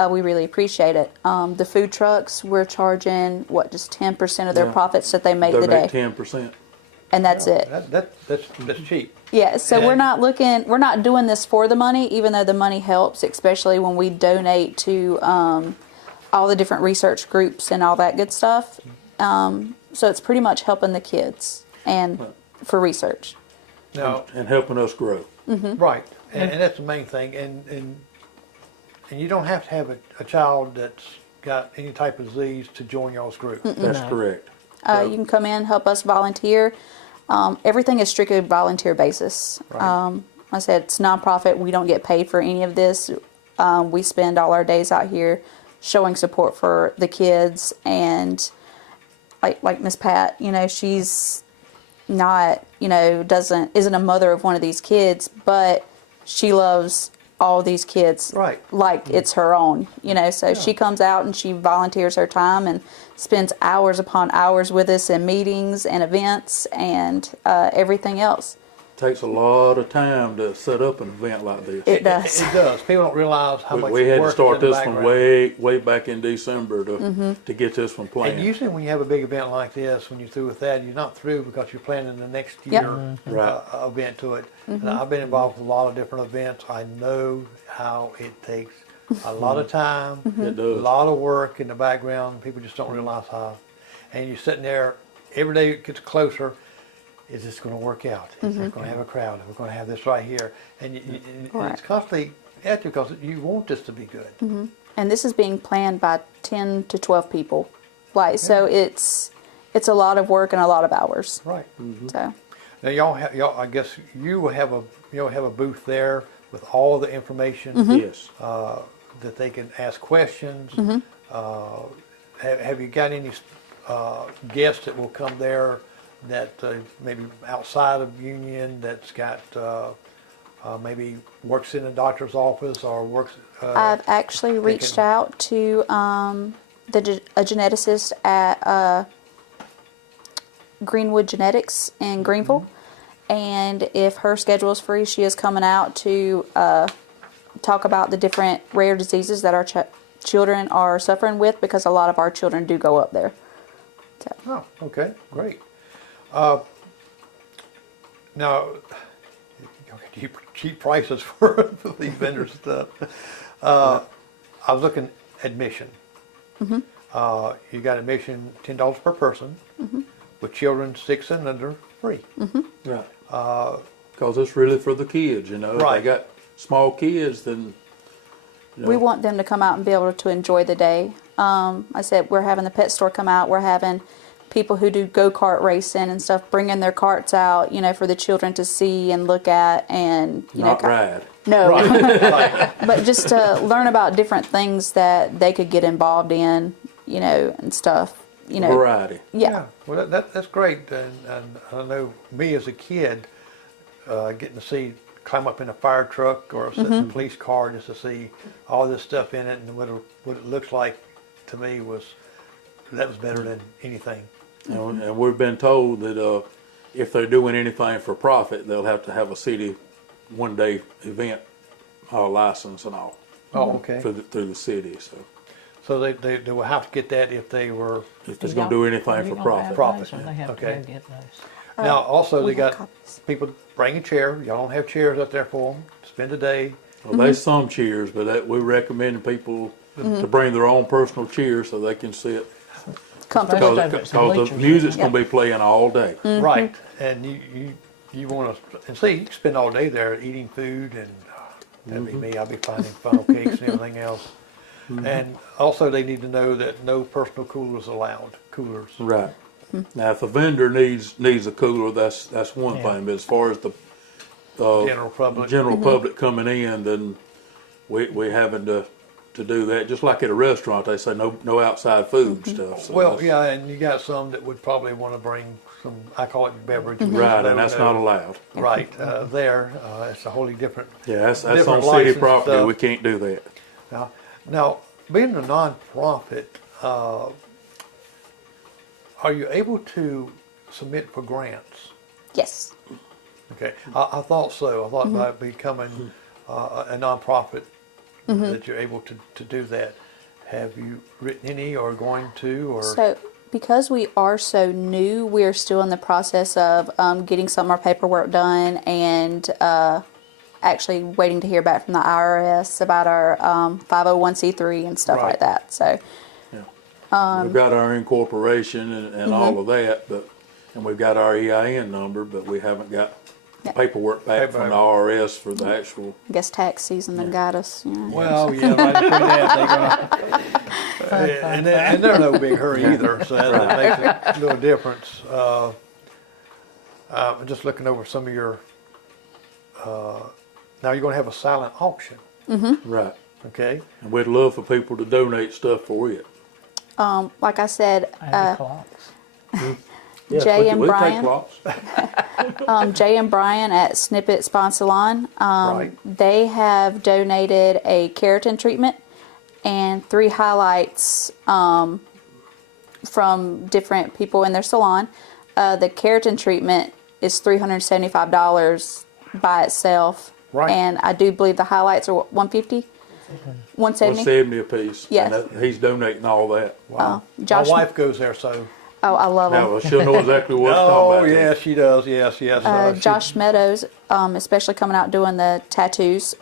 We really appreciate it. The food trucks, we're charging, just 10% of their profits that they make the day. 10%. And that's it. That's cheap. Yeah, so And- we're not doing this for the money, even though the money helps, especially when we donate to all the different research groups and all that good stuff. So it's pretty much helping the kids and for research. Now, And helping us grow. right, and that's the main thing. And you don't have to have a child that's got any type of disease to join y'all's group. That's correct. You can come in, help us volunteer. Everything is strictly volunteer basis. Right. Like I said, it's nonprofit. We don't get paid for any of this. We spend all our days out here showing support for the kids. And like Miss Pat, you know, she's not, you know, isn't a mother of one of these kids, but she loves all these kids Right. like it's her own, you know. So she comes out and she volunteers her time and spends hours upon hours with us in meetings and events and everything else. Takes a lot of time to set up an event like this. It does. It does. People don't realize how much We had to work start is in the this one background. way back in December to get this one And planned. usually when you have a big event like this, when you're through with that, you're not through because you're planning the next Yep. year Right. event to it. And I've been involved with a lot of different events. I know how it takes a lot of time, It a does. lot of work in the background. People just don't realize how. And you're sitting there, every day it gets closer. Is this going to work out? Is this going to have a crowd? We're going to have this right here. And and Right. it's constantly at you because you want this to be good. And this is being planned by 10 to 12 people. So it's a lot of work and a lot of hours. Right. So Now y'all, I guess you will have a booth there with all the information Yes. that they can ask questions. Have you got any guests that will come there that maybe outside of Union that's got maybe works in a doctor's office or works? I've actually reached out to a geneticist at Greenwood Genetics in Greenville, and if her schedule is free, she is coming out to talk about the different rare diseases that our children are suffering with, because a lot of our children do go up there. So. Oh, okay, great. Now, cheap prices for these vendors stuff. I was looking admission. Mm-hmm. You got admission $10 per person, with children 6 and under free. Right. Because it's really for the kids, you know. If Right. they got small kids, then We want them to come out and be able to enjoy the day. I said we're having the pet store come out. We're having people who do go-kart racing and stuff bringing their carts out, you know, for the children to see and look at and, you not know. ride. No. Right. But just to learn about different things that they could get involved in, you know, and stuff, you know. Variety. Yeah. Well, that's great. And I know me as a kid, getting to see, climb up in a fire truck or sit in a police car just to see all this stuff in it and what it looks like, to me that was better than anything. And we've been told that if they're doing anything for profit, they'll have to have a city one-day event license and all Oh, okay. through the city. So they will have to get that if they were. If it's going to do anything for profit. Profit. They have Okay. to go get those. Now, also, we they have got copies. people bring a chair. Y'all don't have chairs up there for them. Spend a day. Well, there's some chairs, but we recommend people to bring their own personal chairs so they can sit. Comfortable. Those Because some the bleachers. music's going to be playing all day. Right. And you want to, and see, you can spend all day there eating food, and that'd be me. I'd be finding funnel cakes and everything else. And also, they need to know that no personal coolers allowed. Coolers. Right. Now, if a vendor needs a cooler, that's one Yeah. thing. But as far as the General public. general public coming in, then we having to do that. Just like at a restaurant, they say no outside food stuff. So Well, that's- yeah, and you got some that would probably want to bring some, I call it beverage. Right, and that's not allowed. Right, there, it's a wholly different. Yeah, that's Different on city license property. stuff. We can't do that. Now, being a nonprofit, are you able to submit for grants? Yes. Okay, I thought so. I thought by becoming a nonprofit that you're able to do that. Have you written any or going to or? So, because we are so new, we're still in the process of getting some of our paperwork done and actually waiting to hear back from the IRS about our 501c3 and stuff Right. like that. So, We've got our incorporation and all of that, and we've got our EIN number, but we haven't got Yeah. paperwork back from the IRS for the actual. I guess tax season then got us. You know. Well, yeah, right before that, and they're no big hurry either, so that makes a little difference. I'm just looking over some of your. Now you're going to have a silent auction, Right. okay? And we'd love for people to donate stuff for it. Like I said, And the clocks. Yes, Jay and we'll Brian. take lots. Jay and Brian at Snippet Spa Salon, Right. they have donated a keratin treatment and 3 highlights from different people in their salon. The keratin treatment is $375 by itself, Right. and I do believe the highlights are what, $150, $170. 170 a piece. Yes. And he's donating all that. Wow. Josh- My wife goes there, so. Oh, I love them. Now, she'll know exactly what it's Oh, talking about. yeah, she does. Yes. She- Josh Meadows, especially coming out doing the tattoos,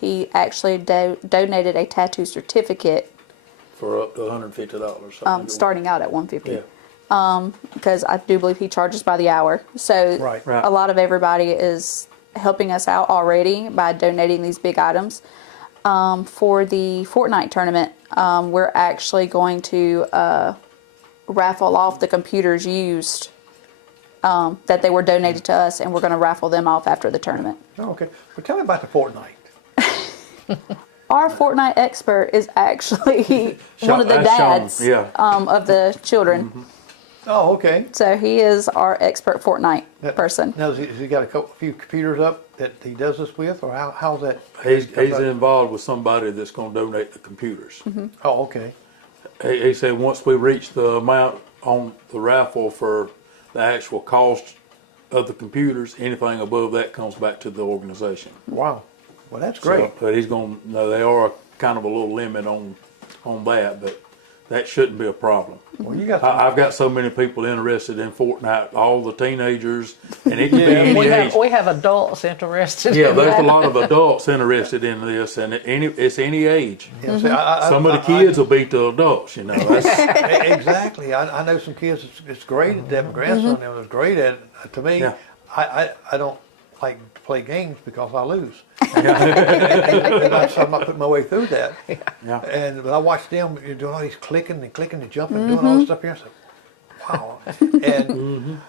he actually donated a tattoo certificate For up to $150. starting out at $150. Yeah. Because I do believe he charges by the hour. So Right. Right. a lot of everybody is helping us out already by donating these big items. For the Fortnite tournament, we're actually going to raffle off the computers used that they were donated to us, and we're going to raffle them off after the tournament. Oh, okay. Well, tell me about the Fortnite. Our Fortnite expert is actually one of the That's dads Sean, yeah. of the children. Oh, okay. So he is our expert Fortnite person. Now, has he got a few computers up that he does this with, or how's that? He's involved with somebody that's going to donate the computers. Oh, okay. He said once we reach the amount on the raffle for the actual cost of the computers, anything above that comes back to the organization. Wow. Well, that's great. So, but he's going. No, they are kind of a little limit on that, but that shouldn't be a problem. Well, you got I've got so many people interested in Fortnite, all the teenagers, and it can be any age. We have adults interested. Yeah, in there's that. a lot of adults interested in this, and it's any age. Yeah, see, Some of the kids will beat the adults, you know. That's, exactly. I know some kids. It's great at that. My grandson was great at it. To me, Yeah. I don't like to play games because I lose. So I'm not putting my way through that. yeah. And but I watch them doing all these clicking and jumping, and doing all this stuff here. I said, wow. And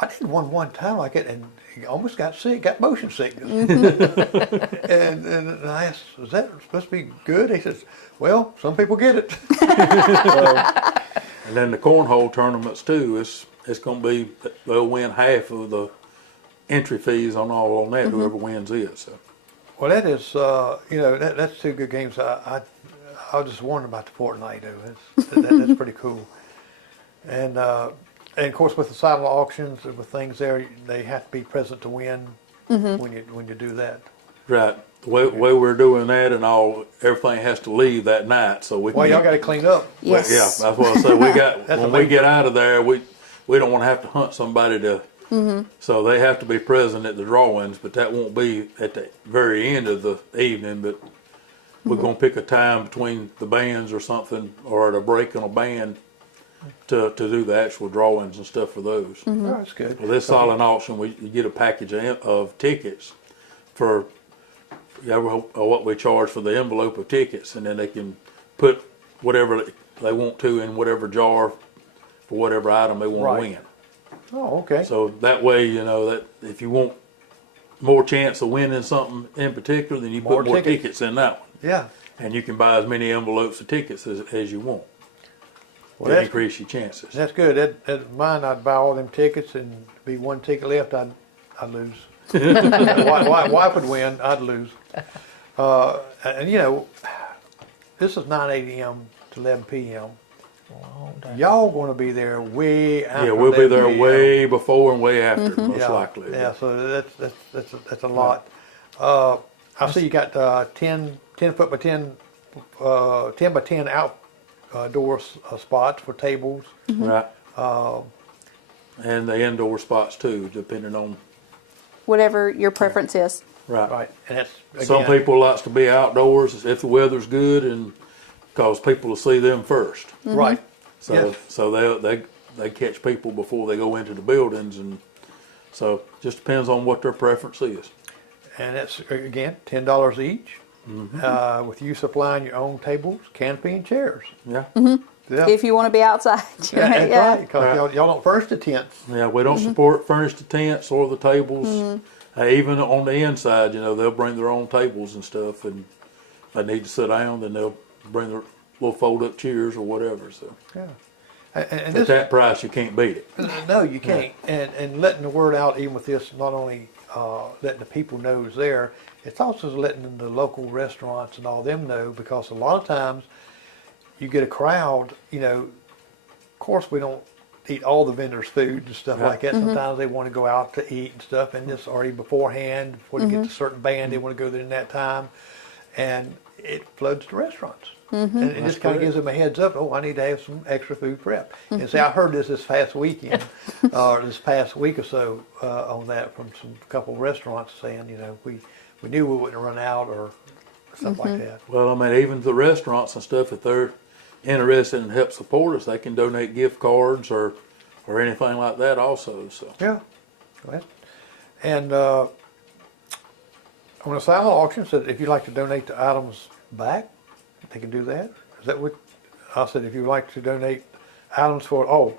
I did one time like it, and he almost got sick, got motion sickness. and I asked, is that supposed to be good? He says, well, some people get it. And then the cornhole tournaments too. It's going to be they'll win half of the entry fees on all on that. Whoever wins it. So. Well, that is, that's two good games. I was just wondering about the Fortnite, though. That's pretty cool. And of course, with the silent auctions, with things there, they have to be present to win when you do that. Right. The way we're doing that and all, everything has to leave that night. So we. Well, y'all got to clean up. Yes. Yeah, that's what I said. We got That's when a we big get out of there, we don't want to have to hunt somebody to. So they have to be present at the drawings, but that won't be at the very end of the evening. But we're going to pick a time between the bands or something, or at a break on a band to do the actual drawings and stuff for those. Oh, that's good. Well, this silent auction, you get a package of tickets for what we charge for the envelope of tickets, and then they can put whatever they want to in whatever jar for whatever item they want Right. to win. Oh, okay. So that way, you know, that if you want more chance of winning something in particular, then you More put more tickets. tickets in that one. Yeah. And you can buy as many envelopes of tickets as you want Well, to that's, increase your chances. that's good. At mine, I'd buy all them tickets, and be one ticket left, I'd lose. Wife would win, I'd lose. And you know, this is 9 a.m. to 11 p.m. Long day. Y'all going to be there way after. Yeah, we'll be 11 there p.m. way before and way after, most Yeah, likely. Yeah, so that's a lot. I see you got 10 foot by 10 by 10 outdoor spots for tables. Right. And the indoor spots too, depending on. Whatever your preference is. Right. Right, and that's again, Some people likes to be outdoors if the weather's good, and because people will see them first. right. So Yes. so they catch people before they go into the buildings, and so just depends on what their preference is. And that's again $10 each, with you supplying your own tables, canopy, and chairs. Yeah. Yeah, If you want to be outside. that's right. Because y'all don't furnish the tents. Yeah, we don't support furnished tents or the tables. Even on the inside, you know, they'll bring their own tables and stuff, and if they need to sit down, then they'll bring their little fold-up chairs or whatever. So Yeah. And at this, that price, you can't beat it. no, you can't. And letting the word out, even with this, not only letting the people know is there, it's also letting the local restaurants and all them know, because a lot of times you get a crowd, you know, of course we don't eat all the vendors' food and stuff like that. Sometimes they want to go out to eat and stuff, and it's already beforehand, before they get to a certain band, they want to go there in that time, and it floods the restaurants. And it just kind of gives them a heads up. Oh, I need to have some extra food prep. And see, I heard this past weekend, or this past week or so, on that from some couple of restaurants saying, you know, we knew we wouldn't run out or stuff like that. Well, I mean, even the restaurants and stuff, if they're interested and help support us, they can donate gift cards or anything like that also. So Yeah. Well, and on the silent auction, said if you'd like to donate the items back, they can do that. Is that what I said? If you'd like to donate items for,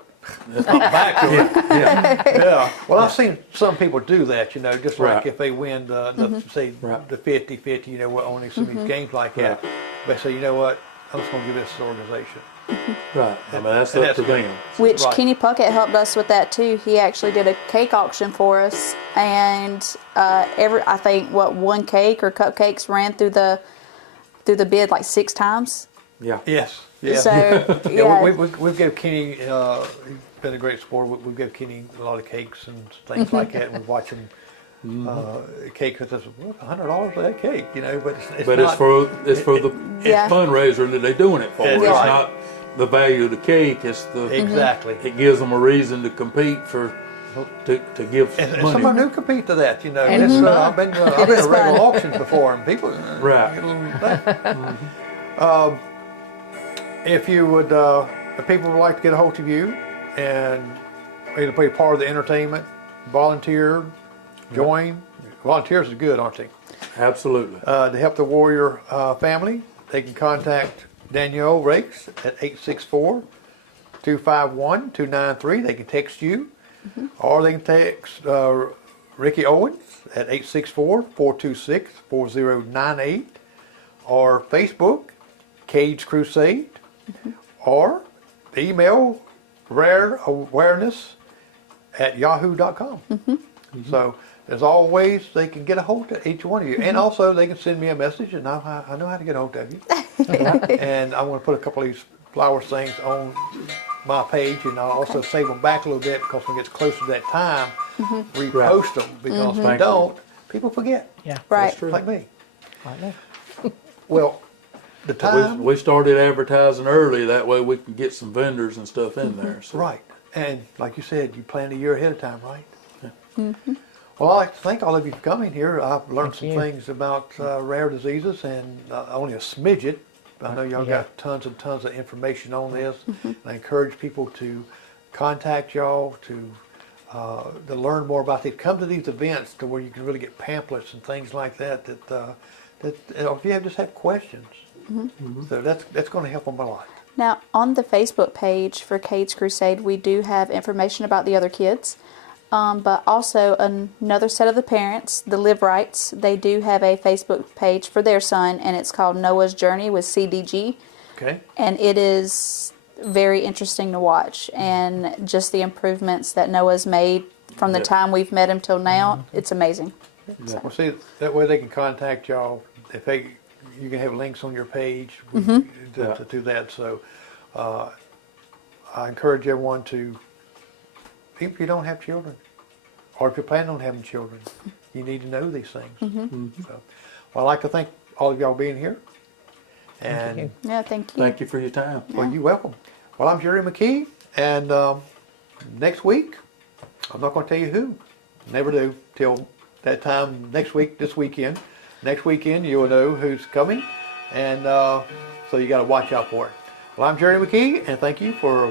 it's not back to it. yeah, Yeah. Well, I've seen some people do that, you know, just like Right. if they win the say Right. the 50-50, you know, on some of these games like that. They say, you know what, I'm just going to give this to the organization. right. I mean, that's And up to that's- them. Which Right. Kenny Puckett helped us with that too. He actually did a cake auction for us, and I think one cake or cupcakes ran through the bid like 6 times. Yeah. Yes. Yeah. So Yeah, yeah, we've given Kenny, he's been a great sport. We've given Kenny a lot of cakes and things like that, and we watch him cake with us. What, $100 for that cake, you know? But it's But not, it's for the Yeah. fundraiser that they're doing it for. That's It's right. the value of the cake. It's the Exactly. It gives them a reason to compete to give And money. some of them do compete to that, you know. And It's, it's I've been is at regular fun. auctions before, and people Right. get a little if you would, if people would like to get a hold of you and either be part of the entertainment, volunteer, join. Volunteers is good, aren't they? Absolutely. To help the Warrior family, they can contact Danielle Rakes at 864-251-293. They can text you, or they can text Ricky Owens at 864-426-4098, or Facebook, Cage Crusade, or email rareawareness@yahoo.com. So there's always they can get a hold of each one of you, and also they can send me a message, and I know how to get a hold of you. And I'm going to put a couple of these flower things on my page, and I'll also save them back a little bit because when it gets closer to that time, repost them, because if you Thank you. don't, people forget, Yeah. Right. True. like me. Right now. Well, the time, We started advertising early. That way we can get some vendors and stuff in there. So. right, and like you said, you plan a year ahead of time, right? Well, I'd like to thank all of you for coming here. I've learned some Thank you. things about rare diseases, and only a smidget. I know y'all Yeah. got tons and tons of information on this. And I encourage people to contact y'all to learn more about it. Come to these events to where you can really get pamphlets and things like that. That if you just have questions, so that's going to help them a lot. Now, on the Facebook page for Cage Crusade, we do have information about the other kids, but also another set of the parents, the Live Rights. They do have a Facebook page for their son, and it's called Noah's Journey with CDG, Okay. and it is very interesting to watch, and just the improvements that Noah's made from the Yeah. time we've met him till now, it's amazing. Well, see, that way they can contact y'all. If you can have links on your page to do that. So I encourage everyone to, even if you don't have children, or if you're planning on having children, you need to know these things. So, well, I'd like to thank all of y'all being here. And you. Yeah, thank you. Thank you for your time. well, you're welcome. Well, I'm Jerry McKee, and next week, I'm not going to tell you who. Never do till that time next week, this weekend. Next weekend, you'll know who's coming, and so you got to watch out for it. Well, I'm Jerry McKee, and thank you for